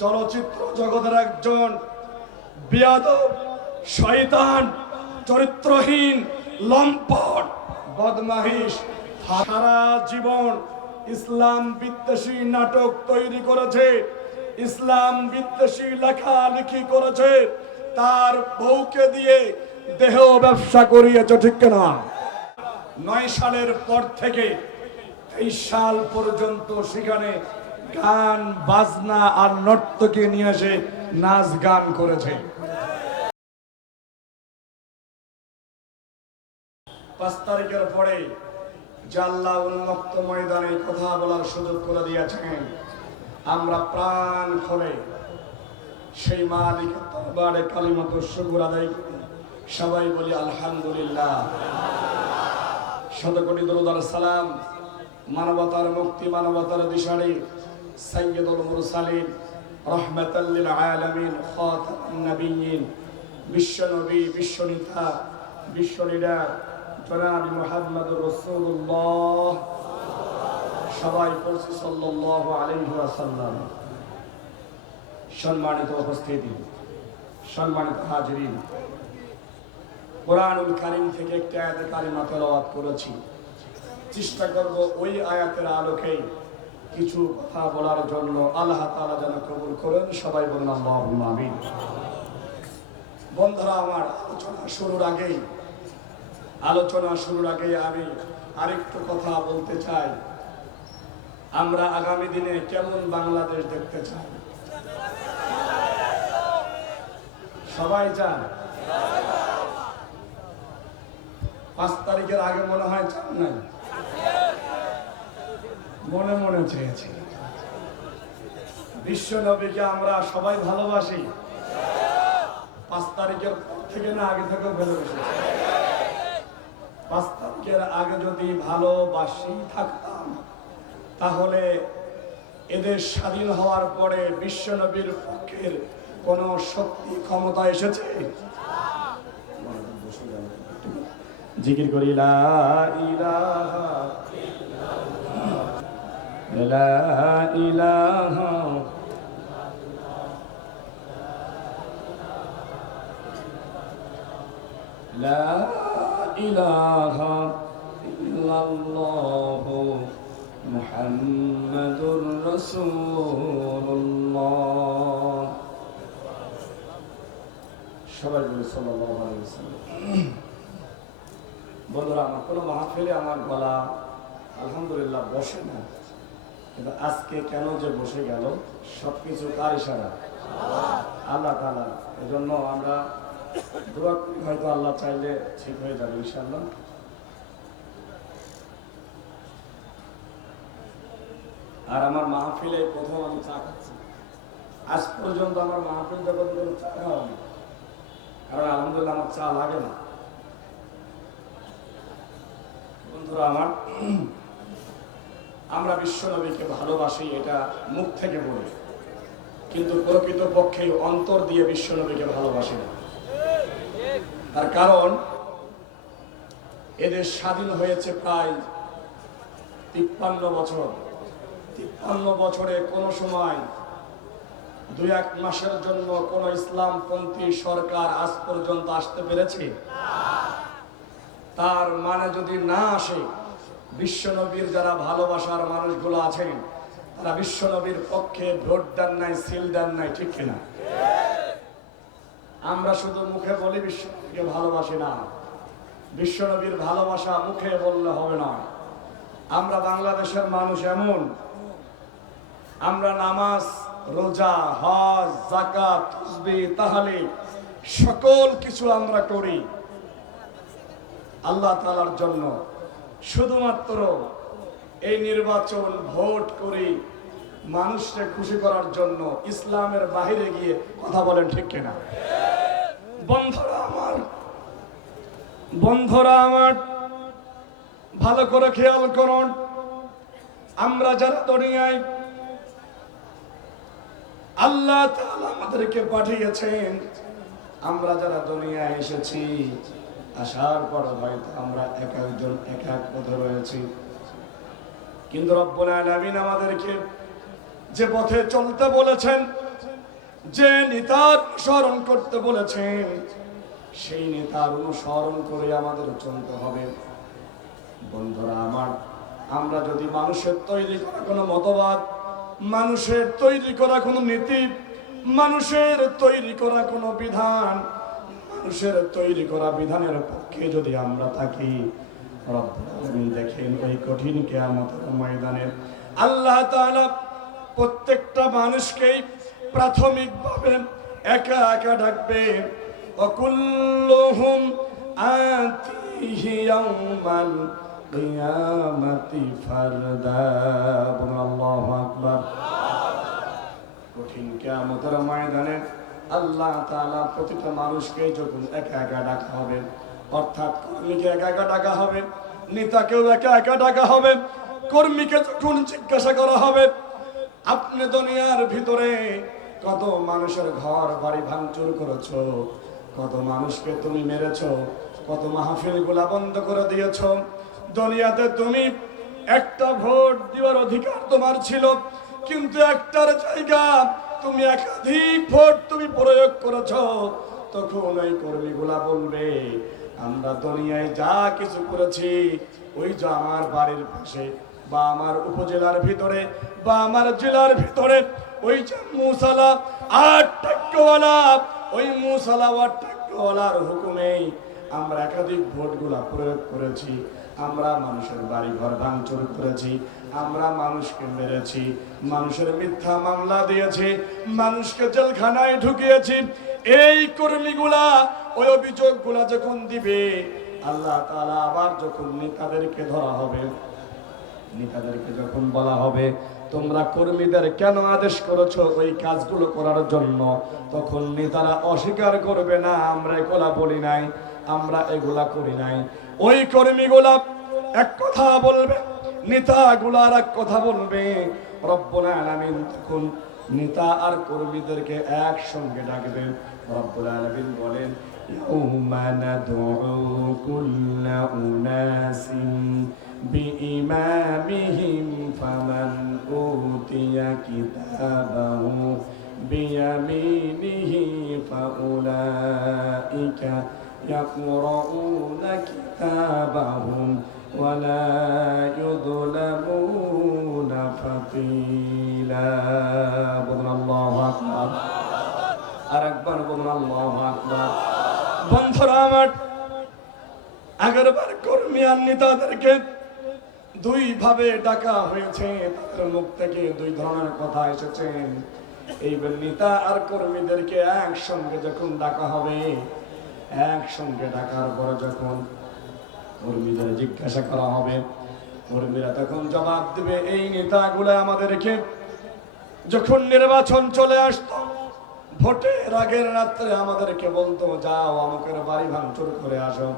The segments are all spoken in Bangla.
চলচ্চিত্র জগতের একজন বেয়াদব, শয়তান, চরিত্রহীন, লম্পট, বদমাইশ, সারা জীবন ইসলাম বিদ্বেষী নাটক তৈরি করেছে, ইসলাম বিদ্বেষী লেখালেখি করেছে, তার বউকে দিয়ে দেহ ব্যবসা করিয়েছে, ঠিক কিনা? 9 সালের পর থেকে 23 সাল পর্যন্ত সেখানে গান বাজনা আর নর্তকী নিয়ে এসে নাচ গান করেছে। 5 তারিখের পরে যে আল্লাহ উন্মুক্ত ময়দানে কথা বলার সুযোগ করে দিয়েছেন, আমরা প্রাণ খুলে সেই মালিকের দরবারে কালিমাতুর শুকর আদায় করি। সবাই বলি আলহামদুলিল্লাহ। শতকোটি দরুদ আর সালাম মানবতার মুক্তি, মানবতার দিশারি সাইয়্যিদুল মুরসালিন রাহমাতাল লিল আলামিন খাতামুন নবিয়্যিন বিশ্বনবী, বিশ্বনেতা, বিশ্বলীডার জনাব মুহাম্মদুর রাসূলুল্লাহ, সবাই পড়ছি সাল্লাল্লাহু আলাইহি ওয়াসাল্লাম। সম্মানিত উপস্থিতি, সম্মানিত হাজিরিন, কোরআনুল কারীম থেকে একটি আয়াতে কারিমা তেলাওয়াত করেছি। চেষ্টা করব ওই আয়াতের আলোকে কিছু কথা বলার জন্য। আল্লাহ তাআলা যেন কবুল করেন। সবাই বলুন আল্লাহুম্মা আমিন। বন্ধুরা আমার, আলোচনা শুরুর আগে আমি আরেকটু কথা বলতে চাই। আমরা আগামী দিনে কেমন বাংলাদেশ দেখতে চাই? সবাই চান? 5 তারিখের আগে মনে হয় চান নাই, মনে মনে চেয়েছি। বিশ্ব নবীকে আমরা সবাই ভালোবাসি। 5 তারিখের পর থেকে না, আগে থেকেও ভালোবাসি। 5 তারিখের আগে যদি ভালোবাসি থাকতাম, তাহলে এদের স্বাধীন হওয়ার পরে বিশ্ব নবীর পক্ষের কোন শক্তি ক্ষমতা এসেছে? জিকির করি লা ইলাহা লা ইলাহা লা ইলাহা ইল্লাল্লাহু মুহাম্মাদুর রাসূলুল্লাহ। সবাই বলে সাল্লাল্লাহু আলাইহি ওয়াসাল্লাম। বন্ধুরা আমার, কোনো মাহফিলে আমার গলা আলহামদুলিল্লাহ বসে না, কিন্তু আজকে কেন যে বসে গেল, সবকিছু কার ইশারা? আল্লাহ তাআলা। এজন্য আমরা দোয়া করি, হয়তো আল্লাহ চাইলে ঠিক হয়ে যাবে ইনশাআল্লাহ। আর আমার মাহফিলে প্রথম আমি চা খাচ্ছি। আজ পর্যন্ত আমার মাহফিল যখন চা খাওয়া নেই, কারণ আলহামদুলিল্লাহ আমার চা লাগে না। বন্ধুরা আমার, আমরা বিশ্ব নবীকে ভালোবাসি, এটা মুখ থেকে বলি, কিন্তু প্রকৃত পক্ষে অন্তর দিয়ে বিশ্ব নবীকে ভালোবাসি না। তার কারণ এদের স্বাধীন হয়েছে প্রায় 53 বছর। 53 বছরে কোন সময় 2-1 মাসের জন্য কোন ইসলামপন্থী সরকার আজ পর্যন্ত আসতে পেরেছে? তার মানে যদি না আসে, বিশ্বনবীর যারা ভালোবাসার মানুষগুলো আছেন, তারা বিশ্বনবীর পক্ষে ভোট দেন নাই, সিল দেন নাই, ঠিক কিনা? আমরা শুধু মুখে বলি বিশ্বনবীকে ভালোবাসি না। বিশ্বনবীর ভালোবাসা মুখে বললে হবে না। আমরা বাংলাদেশের মানুষ এমন, আমরা নামাজ, রোজা, হজ, যাকাত, তাসবিহ, তাহলিল সকল কিছু আমরা করি আল্লাহ তাআলার জন্য। শুধুমাত্র এই নির্বাচন ভোট করি মানুষকে খুশি করার জন্য, ইসলামের বাহিরে গিয়ে কথা বলেন, ঠিক কিনা? বন্ধুরা আমার ভালো করে খেয়াল করুন। আমরা যারা দুনিয়ায় আল্লাহ তাআলা আমাদেরকে পাঠিয়েছেন, আমরা যারা দুনিয়ায় এসেছি, আসার পর হয়তো আমরা এক একজন এক এক পথে রয়েছি, কিন্তু রব্বুল আলামিন আমাদেরকে যে পথে চলতে বলেছেন যে নেতার অনুসরণ করতে বলেছেন সেই নেতার অনুসরণ করে আমাদের চলতে হবে। বন্ধুরা আমার, আমরা যদি মানুষের তৈরি করা কোনো মতবাদ, মানুষের তৈরি করা কোনো নীতি, মানুষের তৈরি করা কোনো বিধান, মানুষের তৈরি করা বিধানের পক্ষে যদি আমরা থাকি, রব্বুল আলামিন দেখেন ওই কঠিন কিয়ামতের ময়দানে আল্লাহ তাআলা প্রত্যেকটা মানুষকেই প্রাথমিকভাবে একা একা ডাকবে। ওয়াকুল্লুহুম আতিহি ইয়াউমাল কিয়ামাতি ফারদা। আল্লাহু আকবার। কঠিন কিয়ামতের ময়দানে আল্লাহ তাআলা প্রতিটা মানুষকে যখন একা একা ডাকা হবে, অর্থাৎ কর্মীকে একা একা ডাকা হবে, নেতাকেও একা একা ডাকা হবে। কর্মীকে যখন জিজ্ঞাসা করা হবে, আপনি দুনিয়ার ভিতরে কত মানুষের ঘর বাড়ি ভাঙচুর করেছো, কত মানুষকে তুমি মেরেছো, কত মাহফিলগুলা বন্ধ করে দিয়েছো, দুনিয়াতে তুমি একটা ভোট দেওয়ার অধিকার তোমার ছিল, কিন্তু একটার জায়গা তুমি একাধিক ভোট তুমি প্রয়োগ করেছো। তখন ওই কর্মীগুলা বলবে, আমরা দুনিয়ায় যা কিছু করেছি, ওই যে আমার বাড়ির পাশে বা আমার উপজেলার ভিতরে বা আমার জেলার ভিতরে ওই যে মুসালা আর টাক্কাওয়ালা, ওই মুসালা আর টাক্কাওয়ালার হুকুমেই আমরা একাধিক ভোটগুলা প্রয়োগ করেছি, আমরা মানুষের বাড়ি ঘর ভাঙচুর করেছি, আমরা মানুষকে মেরেছি, মানুষের মিথ্যা মামলা দিয়েছি, মানুষকে জেলখানায় ঢুকিয়েছি। এই কর্মীগুলা ওই অভিযোগগুলা যখন দিবে, আল্লাহ তাআলা আবার যখন নেতাদেরকে ধরা হবে, নেতাদেরকে যখন বলা হবে তোমরা কর্মীদের কেন আদেশ করেছো ওই কাজগুলো করার জন্য, তখন নেতারা অস্বীকার করবে না, আমরা এগুলা বলি নাই, আমরা এগুলা করি নাই। ওই কর্মীগুলা এক কথা বলবে, নেতাগুলা আর এক কথা বলবে। রব্বুল আলামিন তখন নেতা আর কর্মীদেরকে একসঙ্গে ডাকবেন। রব্বুল আলামিন বলেন, ইয়াউমা নাদউ কুল্লা উনাসিন বিইমামিহিম ফামান উতিয়া কিতাবাহু বিয়ামিনিহি ফাউলাইকা ইয়াকরাউনা কিতাবাহুম ওয়ালা ইউযলামুনা ফাতিলা। বলুন আল্লাহু আকবার। আর একবার বলুন আল্লাহু আকবার। বন্ধুরা আমার, আগেরবার কর্মী আর নেতাদেরকে দুই ভাবে ডাকা হয়েছে, তাদের মুখ থেকে দুই ধরনের কথা এসেছে। এইবার নেতা আর কর্মীদেরকে একসঙ্গে যখন ডাকা হবে, একসঙ্গে ডাকার পরে যখন কর্মীদের জিজ্ঞাসা করা হবে, কর্মীরা তখন জবাব দিবে, এই নেতাগুলো আমাদেরকে যখন নির্বাচন চলে আসতো, ভোটের আগের রাত্রে আমাদেরকে বলতো, যাও অমুকের বাড়ি ভাঙচুর করে আসো,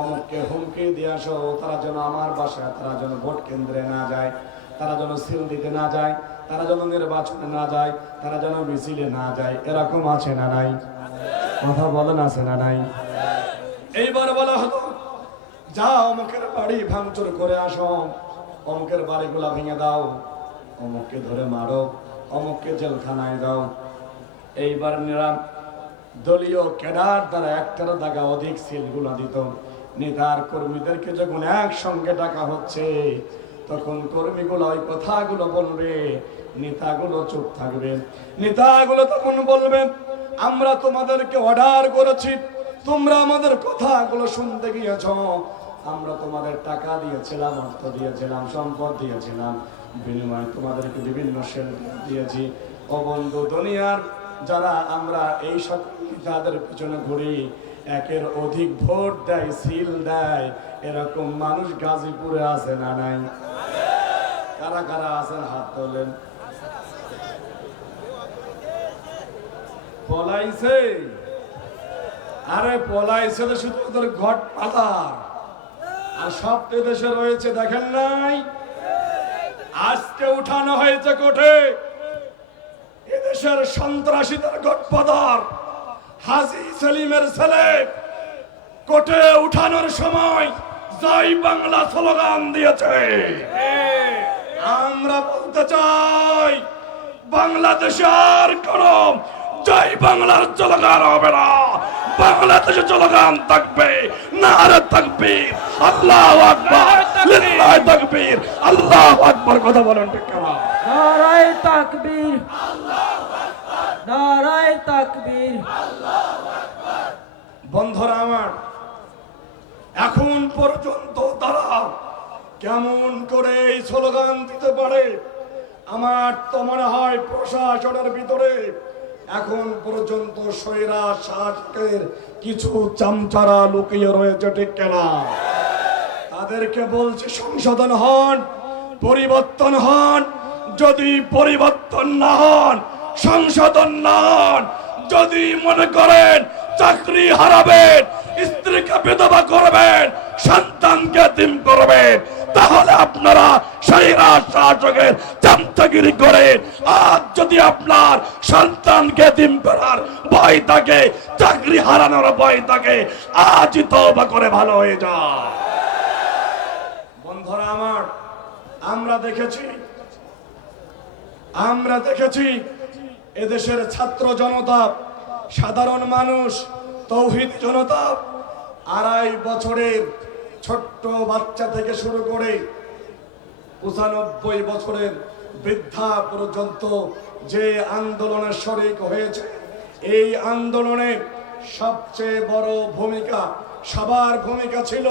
অমুককে হুমকি দিয়ে আসো, তারা যেন আমার বাসায়, তারা যেন ভোট কেন্দ্রে না যায়, তারা যেন সিল দিতে না যায়, তারা যেন নির্বাচনে না যায়, তারা যেন মিছিলে না যায়। এরকম আছে না নাই? কথা বলেন, আছে না নাই? এইবার বলা হতো, যাও অমুকের বাড়ি ভাঙচুর করে আসো, অমুকের বাড়িগুলা ভেঙে দাও, অমুককে ধরে মারো, অমুককে জেলখানায় দাও। এইবার দলীয় ক্যাডার দ্বারা একটার দাগা অধিক সিলগুলো দিত। নেতার কর্মীদেরকে যখন একসঙ্গে ডাকা হচ্ছে, তখন কর্মীগুলো ওই কথাগুলো বলবে, নেতাগুলো চুপ থাকবে। নেতাগুলো তখন বলবে, আমরা তোমাদেরকে অর্ডার করেছি, তোমরা আমাদের কথাগুলো শুনতে গিয়েছ, আমরা তোমাদের টাকা দিয়েছিলাম, অর্থ দিয়েছিলাম, সম্পদ দিয়েছিলাম, বিনিময়ে তোমাদেরকে বিভিন্ন শেল্টার দিয়েছি। ও বন্ধু, দুনিয়ার যারা আমরা এই সকল নেতাদের পিছনে ঘুরি, একের অধিক ভোট দেয়, সিল দেয়, এরকম মানুষ গাজীপুরে আছে না নাই? কারা কারা আছেন হাত তোলেন। পলাইছে? আরে পলাইছে তো শুধু ওদের ঘট পাতা, আর সব দেশে রয়েছে, দেখেন নাই? আজকে উঠানো হয়েছে কোর্টে এদেশের সন্ত্রাসীদের গডফাদার হাজী সেলিমের ছেলে। কোর্টে উঠানোর সময় জয় বাংলা স্লোগান দিয়েছে। আমরা বলতে চাই, বাংলাদেশে আর কোন জয় বাংলার স্লোগান হবে না, বাংলাদেশে স্লোগান থাকবে, নারে তাকবীর, আল্লাহু আকবার, লিল্লাহি তাকবীর, আল্লাহু আকবার। কথা বলেন ঠিক না? নারায়ে তাকবীর, আল্লাহু আকবার, নারায়ে তাকবীর, আল্লাহু আকবার। বন্ধুরা আমার, এখন পর্যন্ত তারা কেমন করে এই স্লোগান দিতে পারে? আমার তো মনে হয় প্রশাসনের ভিতরে এখন পর্যন্ত স্বৈরাচার শাসকের কিছু চামচারা লুকিয়ে রয়েছে, ঠিক কিনা? তাদেরকে বলছি সংশোধন হন, পরিবর্তন হন। যদি পরিবর্তন না হন, সংশোধন না হন, যদি মনে করেন চাকরি হারাবেন, স্ত্রীকে বিধবা করবেন, সন্তানকে এতিম করবেন, তাহলে আপনারা শাসকের চামচাগিরি করে, আজ যদি আপনার সন্তানকে এতিম করার ভয় থাকে, চাকরি হারানোর ভয় থাকে, আজই তওবা করে ভালো হয়ে যায়। বন্ধুরা আমার, আমরা দেখেছি এদেশের ছাত্র জনতা, সাধারণ মানুষ, তৌহিদ জনতা, 2.5 বছরের ছোট্ট বাচ্চা থেকে শুরু করে 95 বছরের বৃদ্ধা পর্যন্ত যে আন্দোলনের শরিক হয়েছে, এই আন্দোলনে সবচেয়ে বড় ভূমিকা, সবার ভূমিকা ছিল,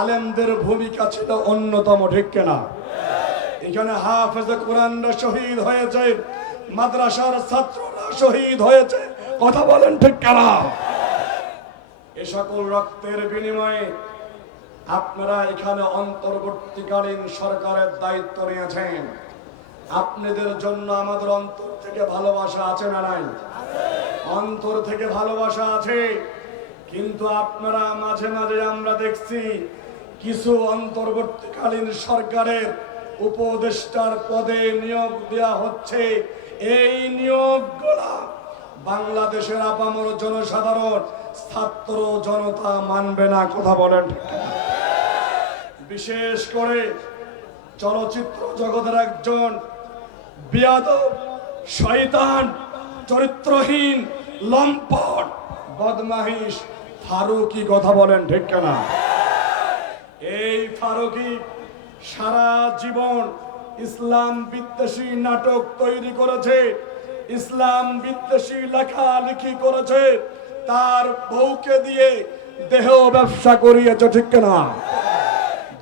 আলেমদের ভূমিকা ছিল অন্যতম, ঠিক কিনা? এখানে হাফেজে কোরআনরা শহীদ হয়েছে, মাদ্রাসার ছাত্ররা শহীদ হয়েছে, কথা বলেন ঠিক কিনা? এ সকল রক্তের বিনিময়ে আপনারা এখানে অন্তর্বর্তীকালীন সরকারের দায়িত্ব নিয়েছেন। আপনাদের জন্য আমাদের অন্তর থেকে ভালোবাসা আছে না নাই? অন্তর থেকে ভালোবাসা আছে, কিন্তু আপনারা মাঝে মাঝে আমরা দেখছি কিছু অন্তর্বর্তীকালীন সরকারের উপদেষ্টার পদে নিয়োগ দেওয়া হচ্ছে। এই নিয়োগগুলা বাংলাদেশের আপামর জনসাধারণ, ছাত্র জনতা মানবে না, কথা বলেন ঠিক কিনা? বিশেষ করে চলচ্চিত্র জগতের একজন বিয়াদব, শয়তান, চরিত্রহীন, লম্পট, বদমাইশ ফারুকী, কথা বলেন ঠিক কিনা? এই ফারুকী সারা জীবন ইসলাম বিদ্বেষী নাটক তৈরি করেছে, ইসলাম বিদ্বেষী লেখালেখি করেছে, তার বউকে দিয়ে দেহ ব্যবসা করিয়েছে, ঠিক কিনা?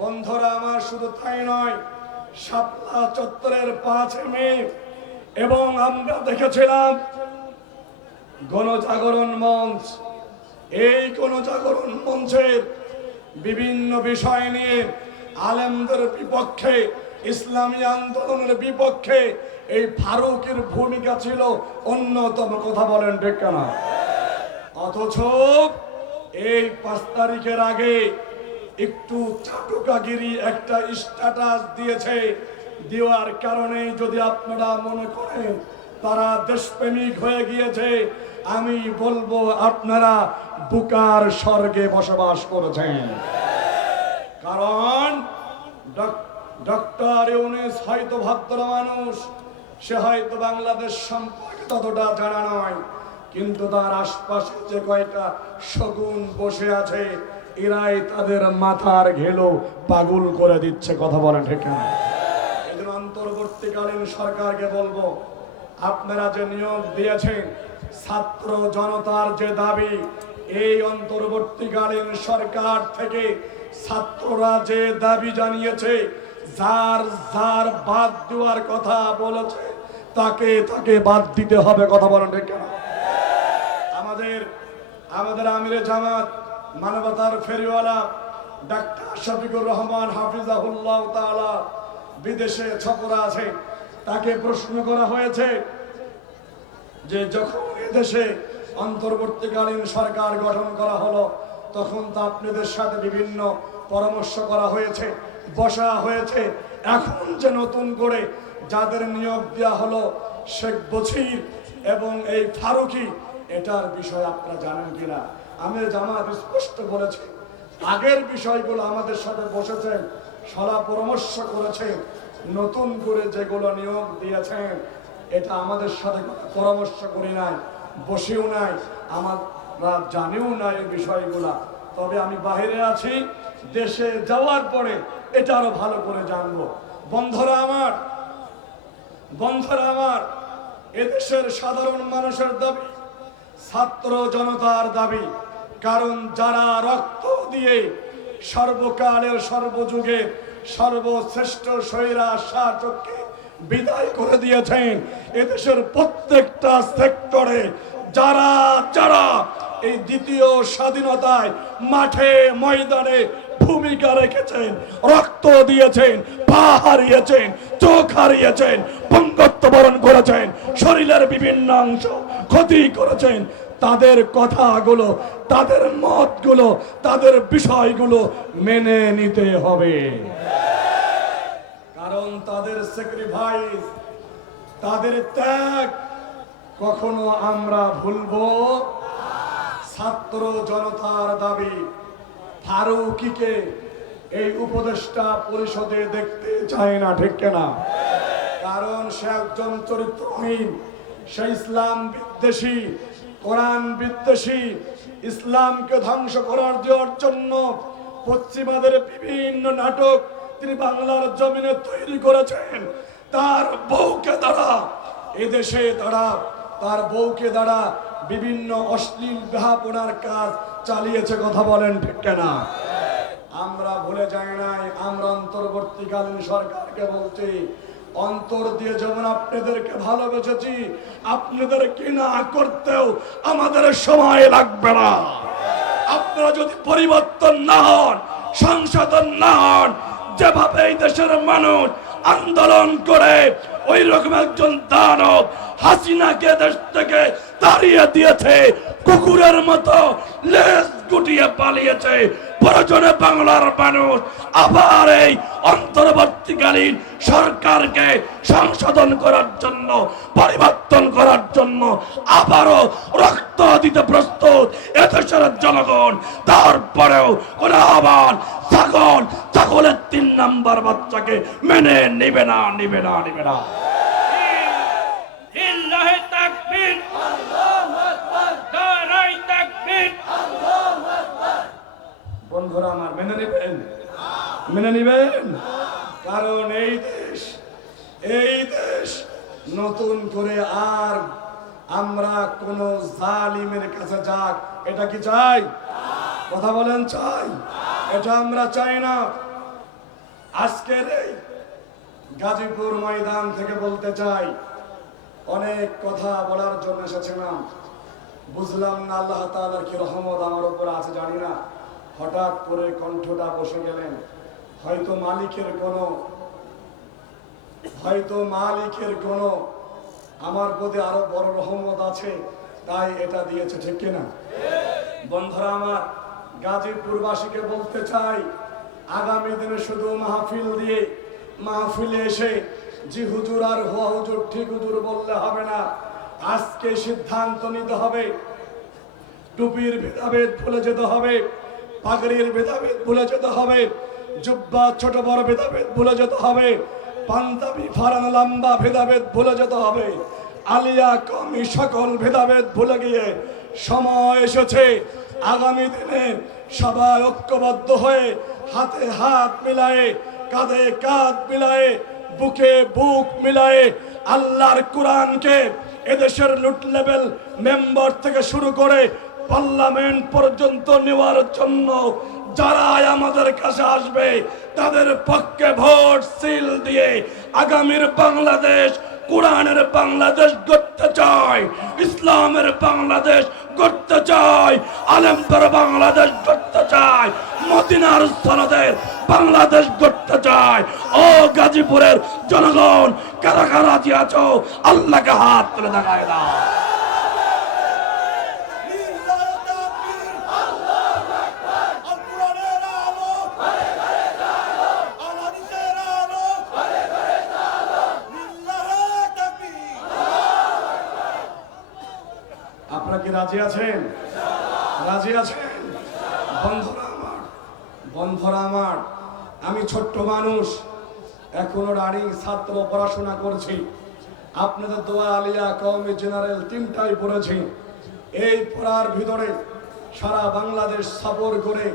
বন্ধুরা আমার, শুধু তাই নয়, শাপলা চত্বরের 5 মে এবং আমরা দেখেছিলাম গণজাগরণ মঞ্চ, এই গণজাগরণ মঞ্চের বিভিন্ন বিষয় নিয়ে আলেমদের বিপক্ষে, ইসলামী আন্দোলনের বিপক্ষে এই ফারুকের ভূমিকা ছিল অন্যতম, কথা বলেন ঠিক কিনা? অথচ এই 5 তারিখের আগে একটু চাটুকাগিরি একটা স্ট্যাটাস দিয়েছে, দেওয়ার কারণে যদি আপনারা মনে করেন তারা দেশপ্রেমিক হয়ে গিয়েছে, আমি বলবো আপনারা বুকার স্বর্গে বসবাস করেছেন। কারণ ডক্টর ইউনূস হয়তো ভদ্র মানুষ, সে হয়তো বাংলাদেশ সম্পর্কে ততটা জানা নয়, কিন্তু তার আশপাশে যে কয়টা শগুন বসে আছে, এরাই তাদের মাথার ঘেলো পাগল করে দিচ্ছে, কথা বলেন ঠিক না? এই জন্য অন্তর্বর্তীকালীন সরকারকে বলবো, আপনারা যে নিয়োগ দিয়েছেন, ছাত্র জনতার যে দাবি, এই অন্তর্বর্তীকালীন সরকার থেকে ছাত্ররা যে দাবি জানিয়েছে, যার যার বাদ দেওয়ার কথা বলেছে, তাকে তাকে বাদ দিতে হবে, কথা বলেন ঠিক না? আমাদের আমিরে জামাত, মানবতার ফেরিওয়ালা ডাক্তার শফিকুর রহমান হাফিজাহুল্লাহ তাআলা বিদেশে ছপরা আছে, তাকে প্রশ্ন করা হয়েছে যে যখন দেশে অন্তর্বর্তীকালীন সরকার গঠন করা হলো, তখন তো আপনাদের সাথে বিভিন্ন পরামর্শ করা হয়েছে, বসা হয়েছে, এখন যে নতুন করে যাদের নিয়োগ দেওয়া হলো শেখ বছির এবং এই ফারুকী, এটার বিষয় আপনারা জানেন কিনা? আমি জামাত স্পষ্ট বলেছি, আগের বিষয়গুলো আমাদের সাথে বসেছেন, সলা পরামর্শ করেছেন, নতুন করে যেগুলো নিয়োগ দিয়েছেন এটা আমাদের সাথে পরামর্শ করি নাই, বসেও নাই, আমরা জানিও না এই বিষয়গুলা। তবে আমি বাহিরে আছি, দেশে যাওয়ার পরে এটা আরো ভালো করে জানবো। বন্ধুরা আমার, এদেশের সাধারণ মানুষের দাবি, ছাত্র জনতার দাবি, কারণ যারা রক্ত দিয়ে সর্বকালের সর্বযুগে সর্বশ্রেষ্ঠ স্বৈরাচার শাসককে বিদায় করে দিয়েছেন, এদেশের প্রত্যেকটা সেক্টরে যারা যারা এই দ্বিতীয় স্বাধীনতায় মাঠে ময়দানে ভূমিকা রেখেছেন, রক্ত দিয়েছেন, পা হারিয়েছেন, চোখ হারিয়েছেন, পঙ্গত্ব বরণ করেছেন, শরীরের বিভিন্ন অংশ ক্ষতি করেছেন, তাদের কথাগুলো, তাদের মতগুলো, তাদের বিষয়গুলো মেনে নিতে হবে। কারণ তাদের স্যাক্রিফাইস, তাদের ত্যাগ কখনো আমরা ভুলবো। ছাত্র জনতার দাবি, ফারুকীকে এই উপদেষ্টা পরিষদে দেখতে চায় না, ঠিক কিনা? কারণ সে একজন চরিত্রহীন, সে ইসলাম বিদ্বেষী, কোরআন বিদ্বেষী, ইসলামকে ধ্বংস করার দেওয়ার জন্য পশ্চিমাদের বিভিন্ন নাটক তিনি বাংলার জমিনে তৈরি করেছেন। তার বউকে দ্বারা এদেশে তার বউকে দ্বারা বিভিন্ন অশ্লীল বেহাপনার কাজ চালিয়েছে, কথা বলেন ঠিক কিনা? আমরা ভুলে যাই নাই, আমরা অন্তর্বর্তীকালীন সরকারকে বলছি, অন্তর দিয়ে যেমন আপনাদেরকে ভালোবেসেছি, আপনাদেরকে না করতেও আমাদের সময় লাগবে না। আপনারা যদি পরিবর্তন না হন, সংশোধন না হন, যেভাবে এই দেশের মানুষ আন্দোলন করে ওই রকম একজন দানব হাসিনাকে দেশ থেকে তাড়িয়ে দিয়েছে, কুকুরের মতো লেজ গুটিয়ে পালিয়েছে, প্রয়োজনে বাংলার মানুষ আবার এই অন্তর্বর্তীকালীন সরকারকে সংশোধন করার জন্য, পরিবর্তন করার জন্য আবারও রক্ত দিতে প্রস্তুত এদেশের জনগণ। তারপরেও কোন আহ্বান ছাগলের 3 নাম্বার বাচ্চাকে মেনে নিবে না। লিল্লাহি তাকবীর, আল্লাহু আকবার, নারায়ে তাকবীর, আল্লাহু আকবার। বন্ধুরা আমার, মেনে নিবেন। কারণ এই দেশ নতুন করে আর আমরা কোন জালিমের কাছে যাক, এটা কি চাই? কথা বলেন, চাই? এটা আমরা চাই না। আজকের এই গাজীপুর ময়দান থেকে বলতে চাই, অনেক কথা বলার জন্য এসেছিলাম, বুঝলাম না আল্লাহ তাআলার কি রহমত আমার উপর আছে জানি না, হঠাৎ করে কণ্ঠটা বসে গেলেন। হয়তো মালিকের কোনো আমার প্রতি আরো বড় রহমত আছে, তাই এটা দিয়েছে, ঠিক কিনা? বন্ধুরা আমার, গাজীপুরবাসীকে বলতে চাই, আগামী দিনে শুধু মাহফিলে এসে জি হুজুর আর হুয়া হুজুর ঠিক হুজুর বললে হবে না। আজকে সিদ্ধান্ত নিতে হবে, টুপির ভেদাভেদ ভুলে যেতে হবে, পাগড়ির ভেদাভেদ ভুলে যেতে হবে, জুব্বা ছোট বড় ভেদাভেদ ভুলে যেতে হবে, পাঞ্জাবি ফারান লম্বা ভেদাভেদ ভুলে যেতে হবে, আলিয়া কমি সকল ভেদাভেদ ভুলে গিয়ে সময় এসেছে আগামী দিনে সবাই ঐক্যবদ্ধ হয়ে হাতে হাত মিলায়ে, কাঁধে কাঁধ মিলায়ে, বুকে বুক মিলায়ে আল্লাহর কোরআনকে এদেশের লুট লেভেল মেম্বার থেকে শুরু করে পার্লামেন্ট পর্যন্ত নেওয়ার জন্য যারা আমাদের কাছে আসবে তাদের পক্ষে ভোট সিল দিয়ে আগামীর বাংলাদেশ কোরআনের বাংলাদেশ গড়তে চাই, ইসলামের বাংলাদেশ গড়তে চাই, আলেমদের বাংলাদেশ গড়তে চাই, মদিনার সনদের বাংলাদেশ গড়তে চাই। ও গাজীপুরের জনগণ, কারা কারা আছো আল্লাহকে হাত তুলে দেখায় দাও। আপনারা কি রাজি আছেন? বন্ধুরা আমার, আমি ছোট্ট মানুষ, এখনো রানিং ছাত্র, পড়াশোনা করছি। আপনাদের দোয়া আলিয়া কওমি জেনারেল তিনটাই পড়েছি। এই পড়ার ভিতরে সারা বাংলাদেশ সফর করে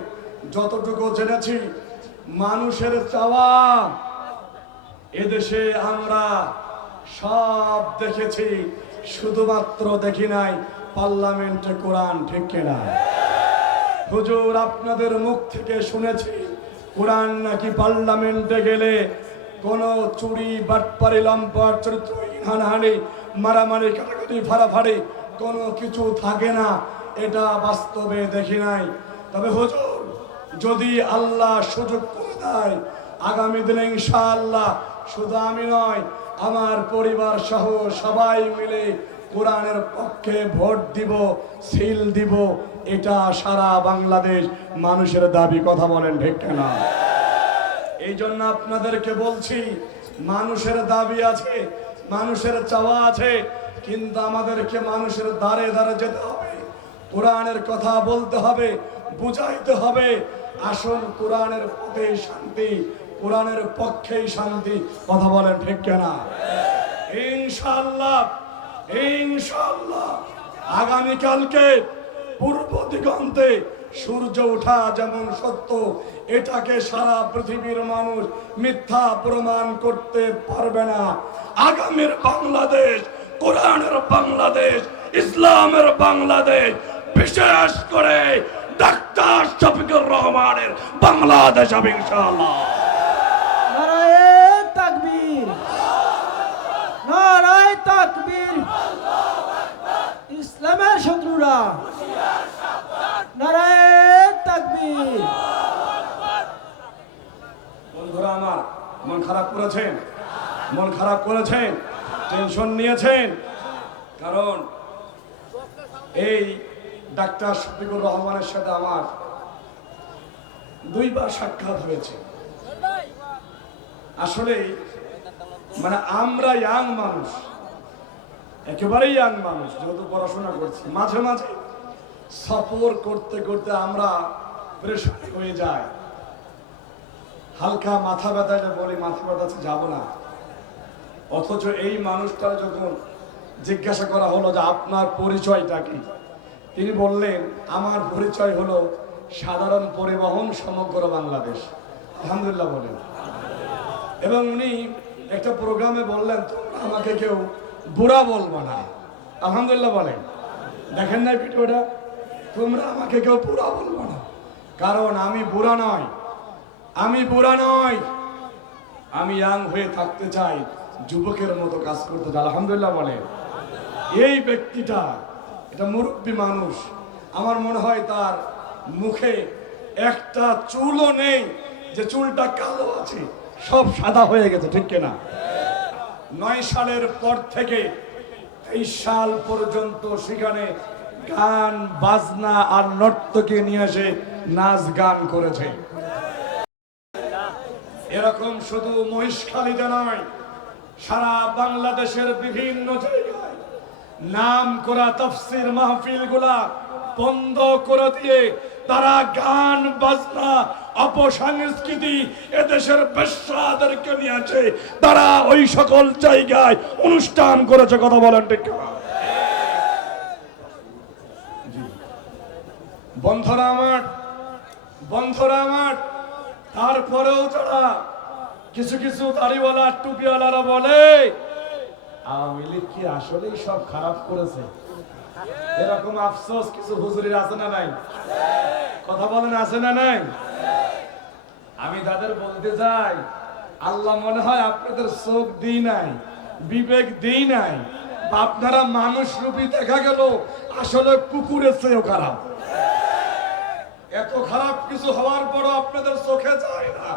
যতটুকু জেনেছি, মানুষের চাওয়া এদেশে আমরা সব দেখেছি, শুধুমাত্র দেখি নাই পার্লামেন্টে কোরআন, ঠিক কিনা? হুজুর আপনাদের মুখ থেকে শুনেছি কোরআন নাকি পার্লামেন্টে গেলে কোন চুরি, বাটপারি, লম্পট, চরিত্রহীন, হানাহানি, মারামারি, কাটাকাটি, ফাড়াফাড়ি কোনো কিছু থাকে না। এটা বাস্তবে দেখি নাই। তবে হুজুর যদি আল্লাহ সুযোগ করে দেয়, আগামী দিনে ইনশাআল্লাহ শুধু আমি নয়, আমার পরিবার সহ সবাই মিলে কোরআনের পক্ষে ভোট দিব, সিল দিব। এটা সারা বাংলাদেশ মানুষের দাবি, কথা বলেন ঠিক কিনা? এই জন্য আপনাদেরকে বলছি, মানুষের দাবি আছে, মানুষের চাওয়া আছে, কিন্তু আমাদেরকে মানুষের দ্বারে দ্বারে যেতে হবে, কোরআনের কথা বলতে হবে, বুঝাইতে হবে। আসল কোরআনের পথে শান্তি, কোরআনের পক্ষেই শান্তি, কথা বলেন ঠিক কিনা? ইনশাআল্লাহ ইনশাআল্লাহ আগামীকালকে পূর্ব দিগন্তে সূর্য ওঠা যেমন সত্য, এটাকে সারা পৃথিবীর মানুষ মিথ্যা প্রমাণ করতে পারবে না। আগামীর বাংলাদেশ কোরআনের বাংলাদেশ, ইসলামের বাংলাদেশ, বিশেষ করে ডাক্তার শফিকুর রহমানের বাংলাদেশ হবে ইনশাআল্লাহ। নারায়ে তাকবীর, নারায়ে তাকবীর। ইসলামের শত্রুরা নারায়ে তাকবীর। বন্ধুরা আমার, মন খারাপ করেছেন, মন খারাপ করেছেন, টেনশন নিয়েছেন, কারণ এই ডাক্তার শফিকুর রহমানের সাথে আমার দুইবার সাক্ষাৎ হয়েছে। আসলে মানে আমরা ইয়াং মানুষ, একেবারেই ইয়াং মানুষ, যেহেতু পড়াশোনা করছি, মাঝে মাঝে সফর করতে করতে আমরা পরেশান হয়ে যাই। হালকা মাথা ব্যথাটা বলি মাথা ব্যথাতে যাব না, অথচ এই মানুষটার যখন জিজ্ঞাসা করা হলো যে আপনার পরিচয়টা কি, তিনি বললেন আমার পরিচয় হলো সাধারণ পরিবহন সমগ্র বাংলাদেশ। আলহামদুলিল্লাহ বলেন। এবং উনি একটা প্রোগ্রামে বললেন তোমরা আমাকে কেউ বুড়া বলবো না। আলহামদুলিল্লাহ বলেন। দেখেন না ভিডিওটা? তোমরা আমাকে কেউ বুড়া বলবো না, কারণ আমি বুড়া নয়, আমি বুড়া নয়, আমি ইয়াং হয়ে থাকতে চাই, যুবকের মতো কাজ করতে চাই। আলহামদুলিল্লাহ বলেন। এই ব্যক্তিটা এটা মুরব্বী মানুষ, আমার মনে হয় তার মুখে একটা চুলও নেই, যে চুলটা কালো আছে সব সাদা হয়ে গেছে, ঠিক কিনা? 9 সালের পর থেকে 23 সাল পর্যন্ত সেখানে গান বাজনা আর নর্তকী নিয়ে এসে নাচ গান করেছে। এরকম শুধু মহেশখালীতে নয়, সারা বাংলাদেশের বিভিন্ন জায়গায় নাম করা তাফসীর মাহফিল গুলা বন্ধ করে দিয়ে তারা গান বাজনা অপসংস্কৃতি এদেশের বেশ্যাদেরকে নিয়েছে, তারা ওই সকল জায়গায় অনুষ্ঠান করেছে। কথা বলেন ঠিক কিনা? বন্ধুরা আমার, বন্ধুরা আমার, তারপরেও যারা কিছু কিছু দাড়িওয়ালা টুপিওয়ালারা বলে আওয়ামী লীগ কি আসলেই সব খারাপ করেছে, এরকম আফসোস কিছু হুজুরের আছে না নাই? কথা বলেন, আছে না নাই? আমি তাদের বলতে চাই, আল্লাহ মনে হয় আপনাদের চোখ দিই নাই, বিবেক দিই নাই, বা আপনারা মানুষ রূপী দেখা গেল আসলে কুকুরের চেয়েও খারাপ। এত খারাপ কিছু হওয়ার পরও আপনাদের চোখে যায় না।